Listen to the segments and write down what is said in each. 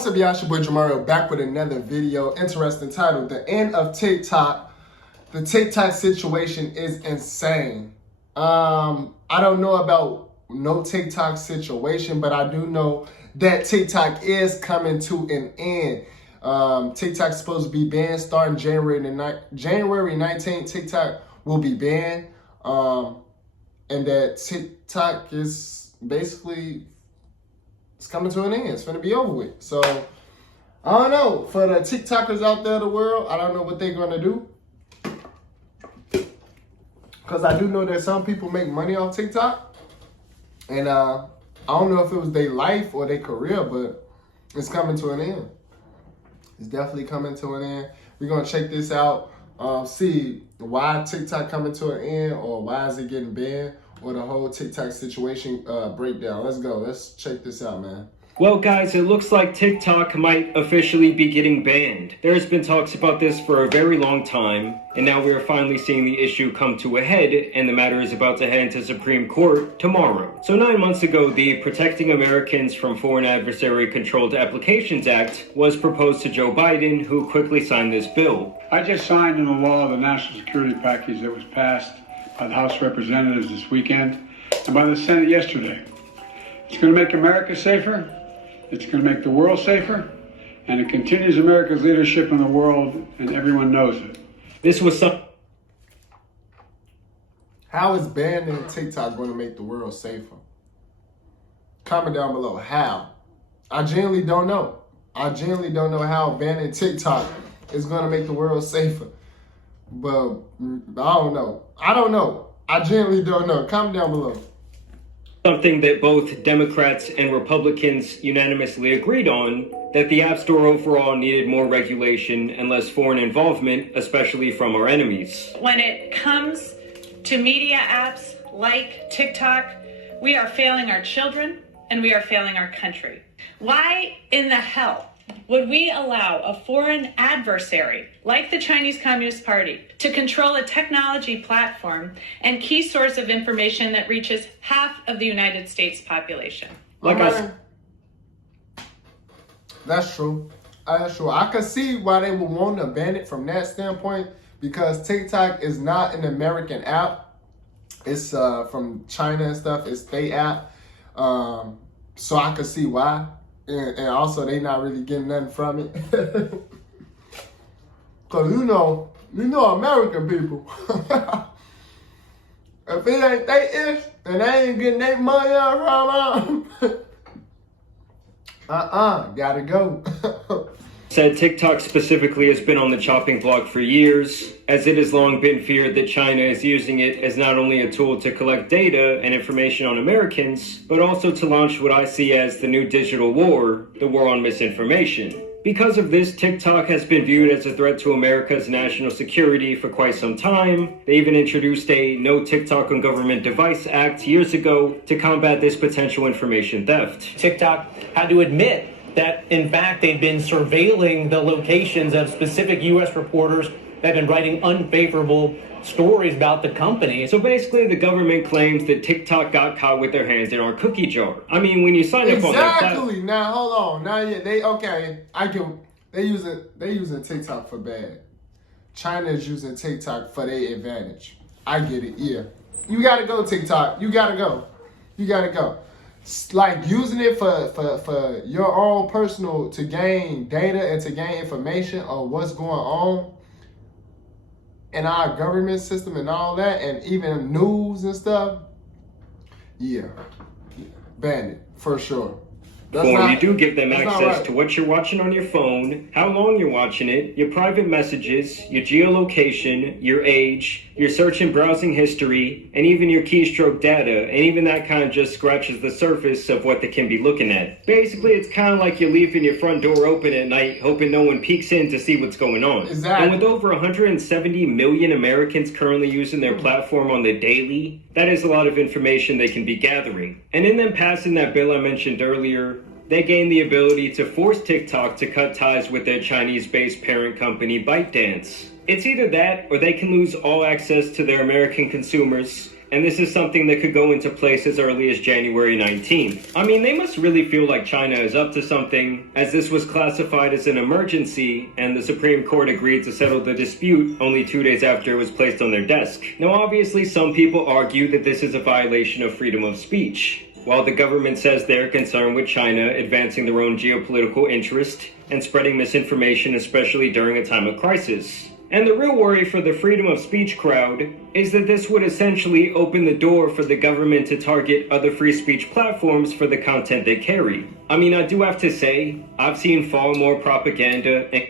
What's up, y'all? It's your boy Jamario back with another video. Interesting title, The End of TikTok. The TikTok situation is insane. I don't know about no TikTok situation, but I do know that TikTok is coming to an end. TikTok's supposed to be banned starting January 19th. TikTok will be banned. And that TikTok is basically, it's coming to an end. It's going to be over with. So, I don't know. For the TikTokers out there in the world, I don't know what they're going to do. Because I do know that some people make money off TikTok. And I don't know if it was their life or their career, but it's coming to an end. It's definitely coming to an end. We're going to check this out. See why TikTok coming to an end, or why is it getting banned, or the whole TikTok situation breakdown. Let's go. Let's check this out, man. Well, guys, it looks like TikTok might officially be getting banned. There's been talks about this for a very long time, and now we're finally seeing the issue come to a head, and the matter is about to head into Supreme Court tomorrow. So 9 months ago, the Protecting Americans from Foreign Adversary Controlled Applications Act was proposed to Joe Biden, who quickly signed this bill. I just signed into law the national security package that was passed by the House of Representatives this weekend and by the Senate yesterday. It's going to make America safer. It's going to make the world safer, and it continues America's leadership in the world, and everyone knows it. This was some. How is banning TikTok going to make the world safer? Comment down below. How? I genuinely don't know. I genuinely don't know how banning TikTok is going to make the world safer. But I don't know. I don't know. I genuinely don't know. Comment down below. Something that both Democrats and Republicans unanimously agreed on, that the App Store overall needed more regulation and less foreign involvement, especially from our enemies. When it comes to media apps like TikTok, we are failing our children and we are failing our country. Why in the hell would we allow a foreign adversary like the Chinese Communist Party to control a technology platform and key source of information that reaches half of the United States population? That's true. That's true. I could see why they would want to ban it from that standpoint, because TikTok is not an American app. It's from China and stuff. It's their app. So I could see why. And also, they not really getting nothing from it. Because, you know American people. If it ain't they ish, and they ain't getting their money out from them, gotta go. Said TikTok specifically has been on the chopping block for years, as it has long been feared that China is using it as not only a tool to collect data and information on Americans, but also to launch what I see as the new digital war, the war on misinformation. Because of this, TikTok has been viewed as a threat to America's national security for quite some time. They even introduced a No TikTok on Government Device Act years ago to combat this potential information theft. TikTok had to admit that, in fact, they've been surveilling the locations of specific U.S. reporters that have been writing unfavorable stories about the company. So basically, the government claims that TikTok got caught with their hands in our cookie jar. I mean, when you sign up on that Exactly. Now, hold on. Now, yeah, they using TikTok for bad. China is using TikTok for their advantage. I get it, yeah. You gotta go, TikTok. You gotta go. You gotta go. Like, using it for your own personal, to gain data and to gain information on what's going on in our government system and all that, and even news and stuff. Yeah. Ban it, for sure. You do give them access to what you're watching on your phone, how long you're watching it, your private messages, your geolocation, your age, your search and browsing history, and even your keystroke data, and even that kind of just scratches the surface of what they can be looking at. Basically, it's kind of like you're leaving your front door open at night, hoping no one peeks in to see what's going on. Exactly. And with over 170 million Americans currently using their platform on the daily, that is a lot of information they can be gathering. And in them passing that bill I mentioned earlier, they gained the ability to force TikTok to cut ties with their Chinese-based parent company ByteDance. It's either that, or they can lose all access to their American consumers, and this is something that could go into place as early as January 19th. I mean, they must really feel like China is up to something, as this was classified as an emergency, and the Supreme Court agreed to settle the dispute only 2 days after it was placed on their desk. Now, obviously, some people argue that this is a violation of freedom of speech, while the government says they're concerned with China advancing their own geopolitical interest and spreading misinformation, especially during a time of crisis. And the real worry for the freedom of speech crowd is that this would essentially open the door for the government to target other free speech platforms for the content they carry. I mean, I do have to say, I've seen far more propaganda and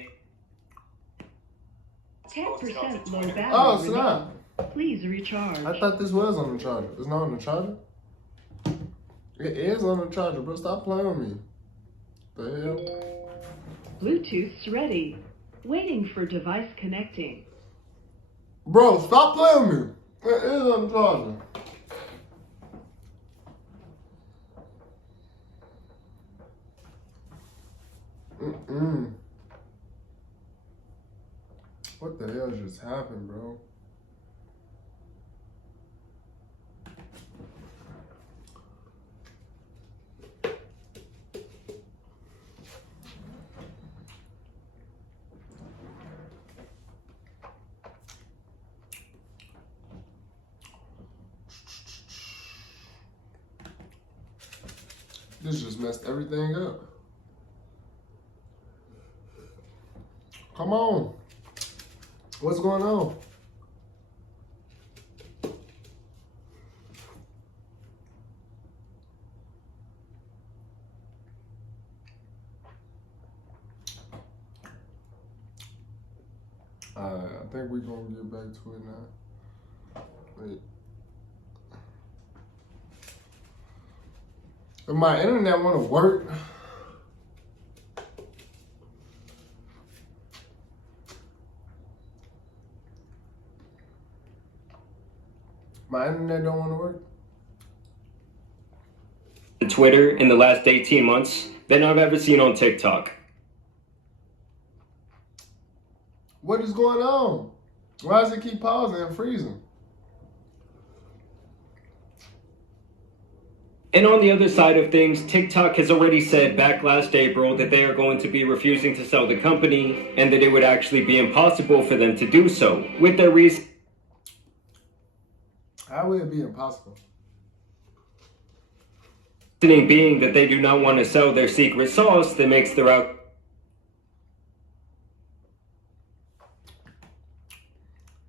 10% low battery. Oh, it's not. Please recharge. I thought this was on the charger. It's not on the charger? It is on the charger, bro. Stop playing with me. The hell? Bluetooth's ready. Waiting for device connecting. Bro, stop playing with me. It is on the charger. What the hell just happened, bro? This just messed everything up. Come on. What's going on? I think we're gonna get back to it now. Wait. If my internet wanna work, my internet don't wanna work. Twitter in the last 18 months than I've ever seen on TikTok. What is going on? Why does it keep pausing and freezing? And on the other side of things, TikTok has already said back last April that they are going to be refusing to sell the company and that it would actually be impossible for them to do so. With their reason How would it be impossible? being that they do not want to sell their secret sauce that makes their out.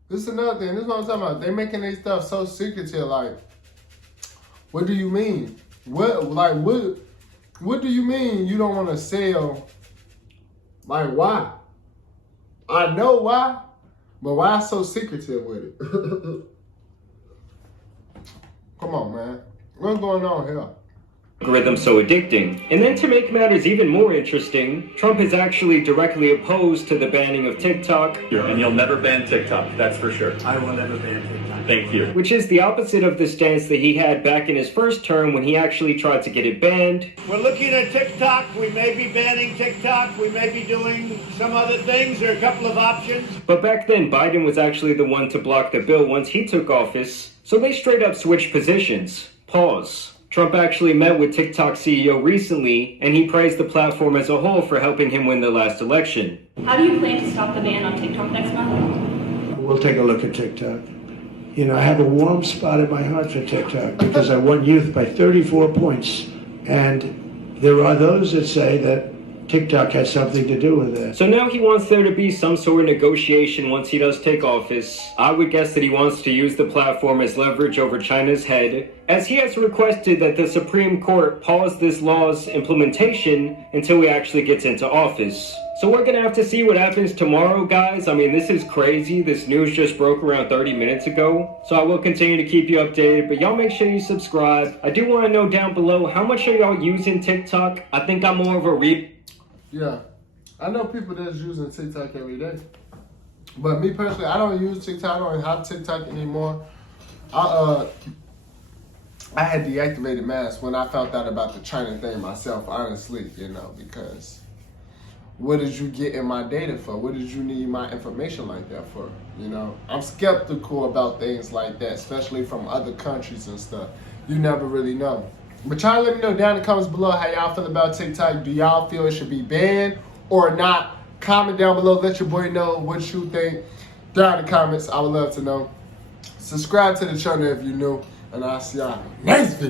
This is another thing. This is what I'm talking about. They making their stuff so secretive. Like, what do you mean? What do you mean you don't want to sell? Like, why? I know why, but why so secretive with it? Come on, man. What's going on here? Algorithm so addicting. And then to make matters even more interesting, Trump is actually directly opposed to the banning of TikTok. And you'll never ban TikTok, that's for sure. I will never ban TikTok. Thank you. Which is the opposite of the stance that he had back in his first term when he actually tried to get it banned. We're looking at TikTok. We may be banning TikTok. We may be doing some other things. There are a couple of options. But back then, Biden was actually the one to block the bill once he took office, so they straight up switched positions. Pause. Trump actually met with TikTok CEO recently, and he praised the platform as a whole for helping him win the last election. How do you plan to stop the ban on TikTok next month? We'll take a look at TikTok. You know, I have a warm spot in my heart for TikTok because I won youth by 34 points. And there are those that say that TikTok has something to do with it. So now he wants there to be some sort of negotiation once he does take office. I would guess that he wants to use the platform as leverage over China's head, as he has requested that the Supreme Court pause this law's implementation until he actually gets into office. So we're gonna have to see what happens tomorrow, guys. I mean, this is crazy. This news just broke around 30 minutes ago. So I will continue to keep you updated, but y'all make sure you subscribe. I do want to know down below, how much are y'all using TikTok? I think I'm more of a Yeah, I know people that's using TikTok every day. But me personally, I don't use TikTok. I don't have TikTok anymore. I had deactivated Mask when I found out about the China thing myself, honestly, you know, because what did you get in my data for? What did you need my information like that for? You know, I'm skeptical about things like that, especially from other countries and stuff. You never really know. But y'all let me know down in the comments below how y'all feel about TikTok. Do y'all feel it should be banned or not? Comment down below. Let your boy know what you think down in the comments. I would love to know. Subscribe to the channel if you're new. And I'll see y'all in the next video.